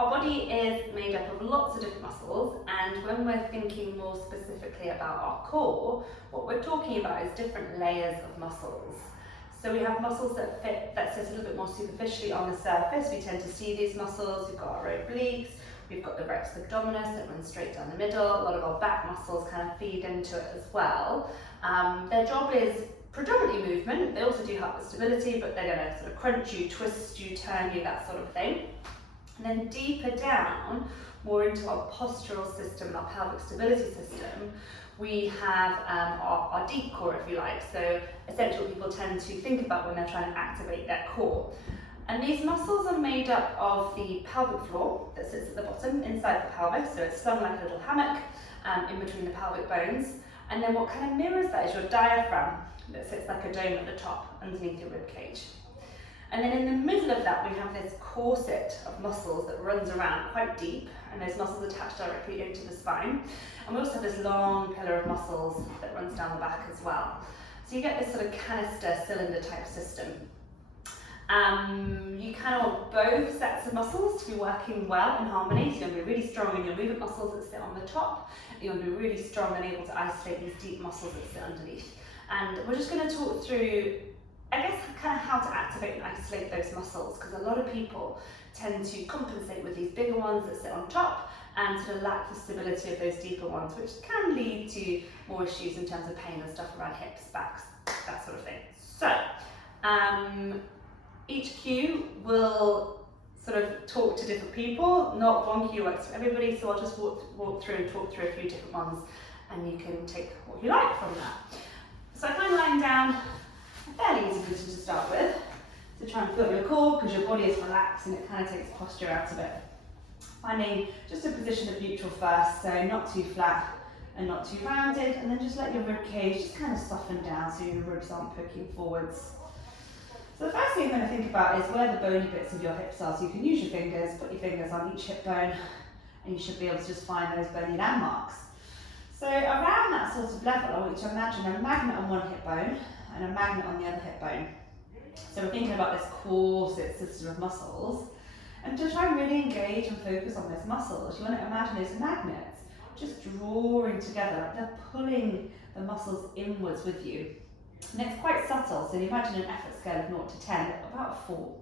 Our body is made up of lots of different muscles, and when we're thinking more specifically about our core, what we're talking about is different layers of muscles. So we have muscles that sit a little bit more superficially on the surface. We tend to see these muscles. We've got our obliques, we've got the rectus abdominis that runs straight down the middle. A lot of our back muscles kind of feed into it as well. Their job is predominantly movement. They also do help with stability, but they're going to sort of crunch you, twist you, turn you, that sort of thing. And then deeper down, more into our postural system, our pelvic stability system, we have our deep core, if you like. So essentially what people tend to think about when they're trying to activate their core. And these muscles are made up of the pelvic floor that sits at the bottom inside the pelvis, so it's slung like a little hammock in between the pelvic bones. And then what kind of mirrors that is your diaphragm that sits like a dome at the top underneath your rib cage. And then in the middle of that, we have this corset of muscles that runs around quite deep, and those muscles attach directly into the spine. And we also have this long pillar of muscles that runs down the back as well. So you get this sort of canister cylinder type system. You kind of want both sets of muscles to be working well in harmony. So you're going to be really strong in your movement muscles that sit on the top. You're going to be really strong and able to isolate these deep muscles that sit underneath. And we're just going to talk through, I guess, kind of how to activate and isolate those muscles, because a lot of people tend to compensate with these bigger ones that sit on top and sort of lack the stability of those deeper ones, which can lead to more issues in terms of pain and stuff around hips, backs, that sort of thing. So, each cue will sort of talk to different people. Not one cue works for everybody, so I'll just walk through and talk through a few different ones, and you can take what you like from that. So I find lying down a fairly easy position to start with. So try and feel your core, because your body is relaxed and it kind of takes posture out of it. Finding just a position of neutral first, so not too flat and not too rounded, and then just let your rib cage just kind of soften down so your ribs aren't poking forwards. So the first thing I'm going to think about is where the bony bits of your hips are. So you can use your fingers, put your fingers on each hip bone, and you should be able to just find those bony landmarks. So around that sort of level, I want you to imagine a magnet on one hip bone and a magnet on the other hip bone. So we're thinking about this corset system of muscles, and to try and really engage and focus on those muscles, you want to imagine those magnets just drawing together. They're pulling the muscles inwards with you. And it's quite subtle, so you imagine an effort scale of 0 to 10, about a 4.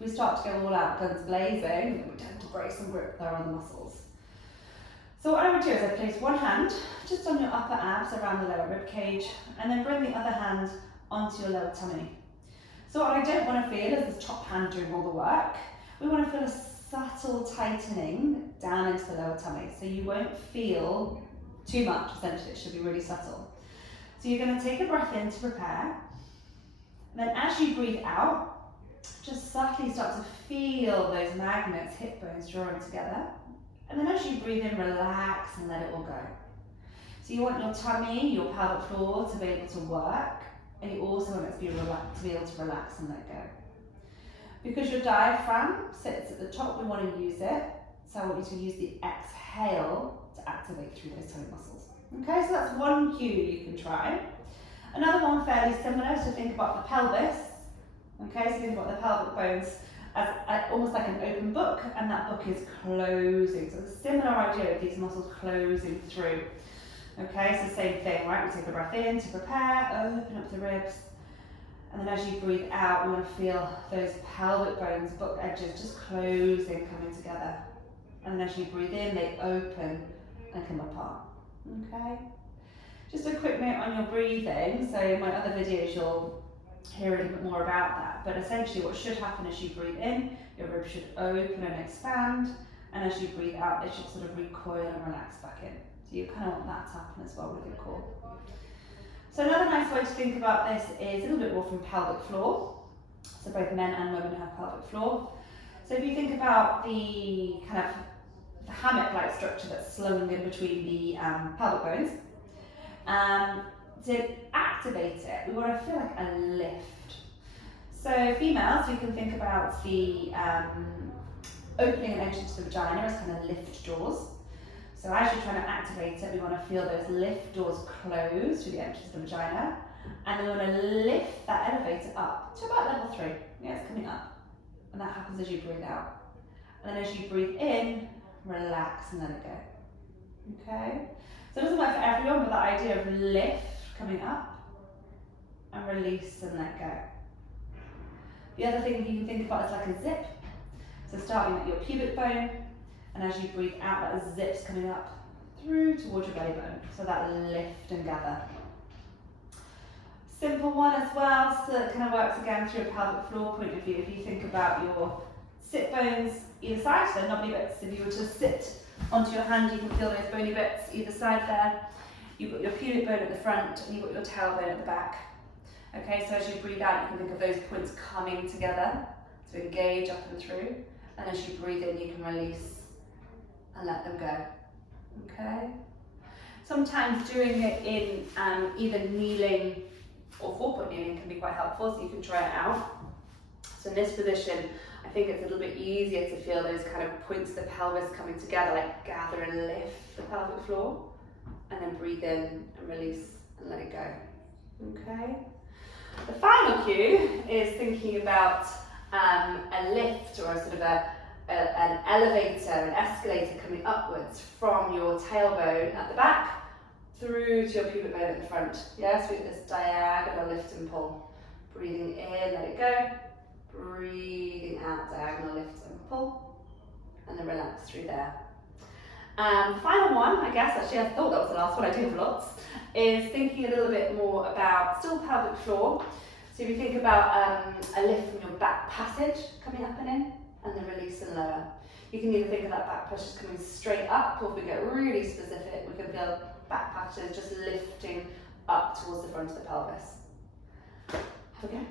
If we start to go all out, guns blazing, then we tend to brace and grip their other muscles. So what I would do is I place one hand just on your upper abs around the lower rib cage, and then bring the other hand onto your lower tummy. So what I don't want to feel is this top hand doing all the work. We want to feel a subtle tightening down into the lower tummy, so you won't feel too much, essentially. It should be really subtle. So you're going to take a breath in to prepare, and then as you breathe out, just subtly start to feel those magnets, hip bones drawing together. And then as you breathe in, relax and let it all go. So you want your tummy, your pelvic floor to be able to work, and you also want it to be able to relax and let go. Because your diaphragm sits at the top, we want to use it. So I want you to use the exhale to activate through those tummy muscles. Okay, so that's one cue you can try. Another one fairly similar, so think about the pelvis. Okay, so think about the pelvic bones as almost like an open book, and that book is closing. So it's a similar idea of these muscles closing through. Okay, so same thing, right? We take a breath in to prepare, open up the ribs, and then as you breathe out, we want to feel those pelvic bones, book edges just closing, coming together. And then as you breathe in, they open and come apart. Okay? Just a quick note on your breathing. So in my other videos, you'll hear a little bit more about that. But essentially what should happen as you breathe in, your ribs should open and expand. And as you breathe out, they should sort of recoil and relax back in. So you kind of want that to happen as well with your core. So another nice way to think about this is a little bit more from pelvic floor. So both men and women have pelvic floor. So if you think about the kind of the hammock-like structure that's slung in between the pelvic bones, to activate it, we want to feel like a lift. So females, we can think about the opening and entrance to the vagina as kind of lift doors. So as you're trying to activate it, we want to feel those lift doors close to the entrance of the vagina, and then we want to lift that elevator up to about level 3. Yeah, it's coming up, and that happens as you breathe out. And then as you breathe in, relax and let it go. Okay? So it doesn't work for everyone, but that idea of lift coming up and release and let go. The other thing you can think about is like a zip. So starting at your pubic bone, and as you breathe out, that zip's coming up through towards your belly button. So that lift and gather. Simple one as well, so it kind of works again through a pelvic floor point of view. If you think about your sit bones either side, so knobbly bits, if you were to sit onto your hand, you can feel those bony bits either side there. You've got your pubic bone at the front, and you've got your tailbone at the back. Okay, so as you breathe out, you can think of those points coming together, so engage up and through. And as you breathe in, you can release and let them go. Okay? Sometimes doing it in either kneeling or 4-point kneeling can be quite helpful, so you can try it out. So in this position, I think it's a little bit easier to feel those kind of points of the pelvis coming together, like gather and lift the pelvic floor, and then breathe in and release and let it go. Okay? The final cue is thinking about a lift or a sort of an elevator, an escalator coming upwards from your tailbone at the back through to your pubic bone at the front. Yeah, so we get this diagonal lift and pull. Breathing in, let it go. Breathing out, diagonal lift and pull. And then relax through there. And the final one, I guess, actually I thought that was the last one, I do have lots, is thinking a little bit more about still pelvic floor. So if you think about a lift from your back passage coming up and in, and then release and lower. You can either think of that back passage coming straight up, or if we get really specific, we can feel back passage just lifting up towards the front of the pelvis. Have a go.